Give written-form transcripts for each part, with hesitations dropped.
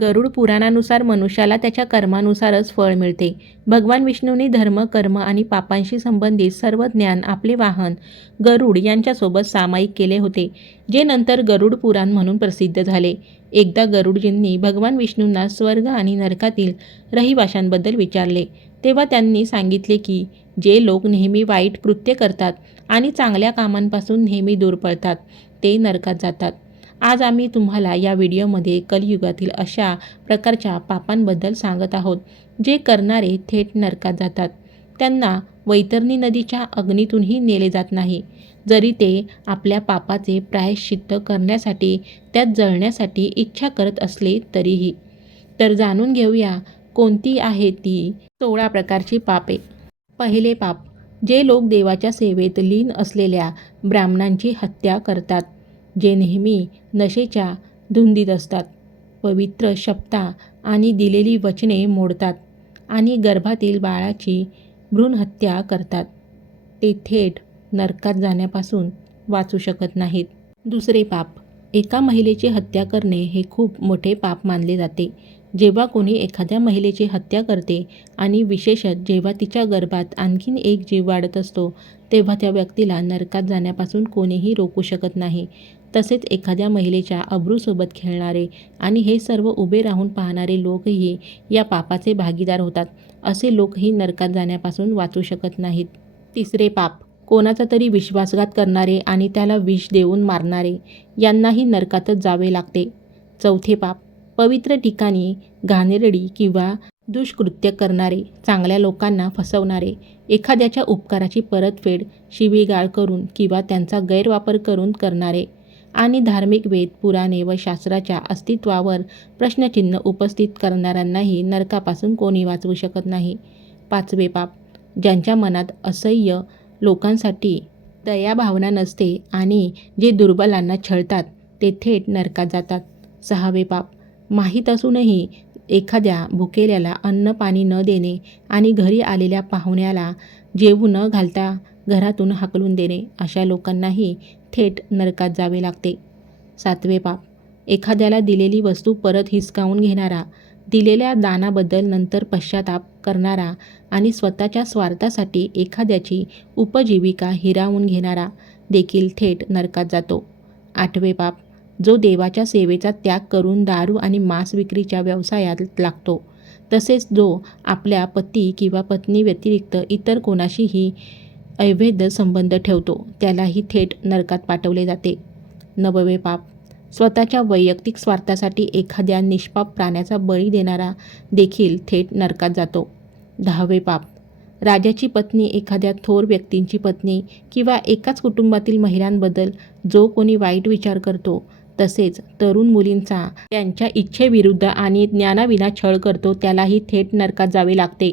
गरुड पुराणानुसार मनुष्याला त्याच्या कर्मानुसारच फळ मिळते. भगवान विष्णूंनी धर्म, कर्म आणि पापांशी संबंधित सर्व ज्ञान आपले वाहन गरुड यांच्यासोबत सामायिक केले होते, जे नंतर गरुड पुराण म्हणून प्रसिद्ध झाले. एकदा गरुडजींनी भगवान विष्णूंना स्वर्ग आणि नरकातील रहिवाशांबद्दल विचारले. तेव्हा त्यांनी सांगितले की जे लोक नेहमी वाईट कृत्य करतात आणि चांगल्या कामांपासून नेहमी दूर पळतात, ते नरकात जातात. आज आम्ही तुम्हाला या व्हिडिओमध्ये कलियुगातील अशा प्रकारच्या पापांबद्दल सांगत आहोत, जे करणारे थेट नरकात जातात. त्यांना वैतरणी नदीच्या अग्नीतूनही नेले जात नाही, जरी ते आपल्या पापाचे प्रायश्चित्त करण्यासाठी, त्यात जळण्यासाठी इच्छा करत असले तरीही. तर जाणून घेऊया कोणती आहे ती 16 प्रकारची पापे. पहिले पाप, जे लोक देवाच्या सेवेत लीन असलेल्या ब्राह्मणांची हत्या करतात, जे नेहमी नशेच्या धुंदीत असतात, पवित्र शपथा आणि दिलेली वचने मोडतात आणि गर्भातील बाळाची भ्रूणहत्या करतात, ते थेट नरकात जाण्यापासून वाचू शकत नाहीत. दुसरे पाप, एका महिलेची हत्या करणे हे खूप मोठे पाप मानले जाते. जेव्हा कोणी एखाद्या महिलेची हत्या करते आणि विशेषतः जेव्हा तिच्या गर्भात आणखीन एक जीव वाढत असतो, तेव्हा त्या व्यक्तीला नरकात जाण्यापासून कोणीही रोखू शकत नाही. तसेच एखाद्या महिलेच्या अब्रूसोबत खेळणारे आणि हे सर्व उभे राहून पाहणारे लोकही या पापाचे भागीदार होतात. असे लोकही नरकात जाण्यापासून वाचू शकत नाहीत. तिसरे पाप, कोणाचा तरी विश्वासघात करणारे आणि त्याला विष देऊन मारणारे, यांनाही नरकातच जावे लागते. चौथे पाप, पवित्र ठिकाणी घाणेरडी किंवा दुष्कृत्य करणारे, चांगल्या लोकांना फसवणारे, एखाद्याच्या उपकाराची परतफेड शिवीगाळ करून किंवा त्यांचा गैरवापर करून करणारे आणि धार्मिक वेद, पुराणे व शास्त्राच्या अस्तित्वावर प्रश्नचिन्ह उपस्थित करणाऱ्यांनाही नरकापासून कोणी वाचवू शकत नाही. पाचवे पाप, ज्यांच्या मनात असह्य लोकांसाठी दयाभावना नसते आणि जे दुर्बलांना छळतात, ते थेट नरकात जातात. सहावे पाप, माहीत असूनही एखाद्या भुकेल्याला अन्न पाणी न देणे आणि घरी आलेल्या पाहुण्याला जेवू न घालता घरातून हाकलून देणे, अशा लोकांनाही थेट नरकात जावे लागते. सातवे पाप, एखाद्याला दिलेली वस्तू परत हिसकावून घेणारा, दिलेल्या दानाबद्दल नंतर पश्चाताप करणारा आणि स्वतःच्या स्वार्थासाठी एखाद्याची उपजीविका हिरावून घेणारा देखील थेट नरकात जातो. आठवे पाप, जो देवाच्या सेवेचा त्याग करून दारू आणि मांस विक्रीच्या व्यवसायात लागतो, तसेच जो आपल्या पती किंवा पत्नी व्यतिरिक्त इतर कोणाशीही अवैध संबंध ठेवतो, त्यालाही थेट नरकात पाठवले जाते. नववे पाप, स्वतःच्या वैयक्तिक स्वार्थासाठी एखाद्या निष्पाप प्राण्याचा बळी देणारा देखील थेट नरकात जातो. दहावे पाप, राजाची पत्नी, एखाद्या थोर व्यक्तींची पत्नी किंवा एकाच कुटुंबातील महिलांबद्दल जो कोणी वाईट विचार करतो, तसेच तरुण मुलींचा त्यांच्या इच्छेविरुद्ध आणि ज्ञानाविना छळ करतो, त्यालाही थेट नरकात जावे लागते.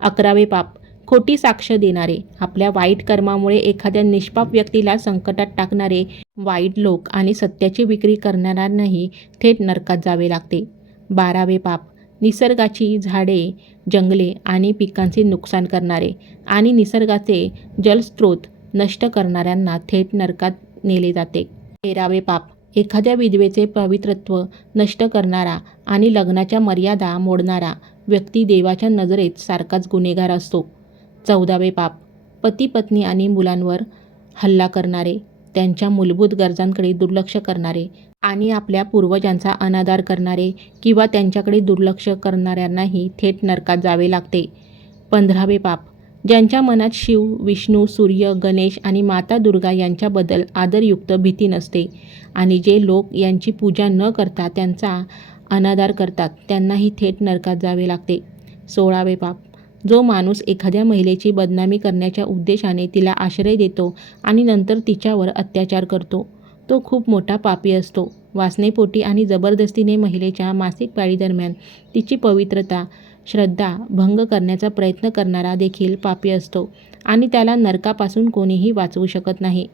11वे पाप, खोटी साक्ष देणारे, आपल्या वाईट कर्मामुळे एखाद्या निष्पाप व्यक्तीला संकटात टाकणारे वाईट लोक आणि सत्याची विक्री करणाऱ्यांनाही थेट नरकात जावे लागते. 12वे पाप, निसर्गाची झाडे, जंगले आणि पिकांचे नुकसान करणारे आणि निसर्गाचे जलस्रोत नष्ट करणाऱ्यांना थेट नरकात नेले जाते. 13वे पाप, एखाद्या विधवेचे पवित्रत्व नष्ट करणारा आणि लग्नाच्या मर्यादा मोडणारा व्यक्ती देवाच्या नजरेत सारखाच गुन्हेगार असतो. 14वे पाप, पती, पत्नी आणि मुलांवर हल्ला करणारे, त्यांच्या मूलभूत गरजांकडे दुर्लक्ष करणारे आणि आपल्या पूर्वजांचा अनादर करणारे किंवा त्यांच्याकडे दुर्लक्ष करणाऱ्यांनाही थेट नरकात जावे लागते. 15वे पाप, ज्यांच्या मनात शिव, विष्णू, सूर्य, गणेश आणि माता दुर्गा यांच्याबद्दल आदरयुक्त भीती नसते आणि जे लोक यांची पूजा न करता त्यांचा अनादर करतात, त्यांनाही थेट नरकात जावे लागते. 16वे पाप, जो माणूस एखाद्या महिलेची बदनामी करण्याच्या उद्देशाने तिला आश्रय देतो आणि नंतर तिच्यावर अत्याचार करतो, तो खूप मोठा पापी असतो. वासनेपोटी आणि जबरदस्तीने महिलेच्या मासिक पाळीदरम्यान तिची पवित्रता, श्रद्धा भंग करण्याचा प्रयत्न करणारा देखील पापी असतो आणि त्याला नरकापासून कोणीही वाचवू शकत नाही.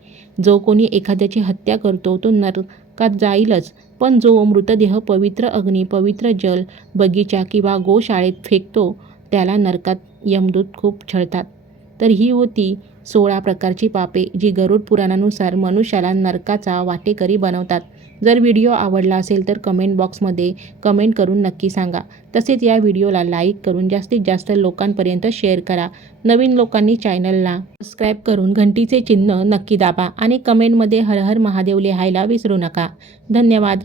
जो कोणी एखाद्याची हत्या करतो, तो नरकात जाईलच, पण जो मृतदेह पवित्र अग्नी, पवित्र जल, बगीचा किंवा गोशाळेत फेकतो, त्याला नरकात यमदूत खूप छळतात. तर ही होती 16 प्रकारची पापे, जी गरुड पुराणानुसार मनुष्याला नरकाचा वाटेकरी बनवतात. जर व्हिडिओ आवडला असेल तर कमेंट बॉक्समध्ये कमेंट करून नक्की सांगा. तसेच या व्हिडिओला लाईक करून जास्तीत जास्त लोकांपर्यंत शेअर करा. नवीन लोकांनी चॅनलला सबस्क्राईब करून घंटीचे चिन्ह नक्की दाबा आणि कमेंटमध्ये हर हर महादेव लिहायला विसरू नका. धन्यवाद.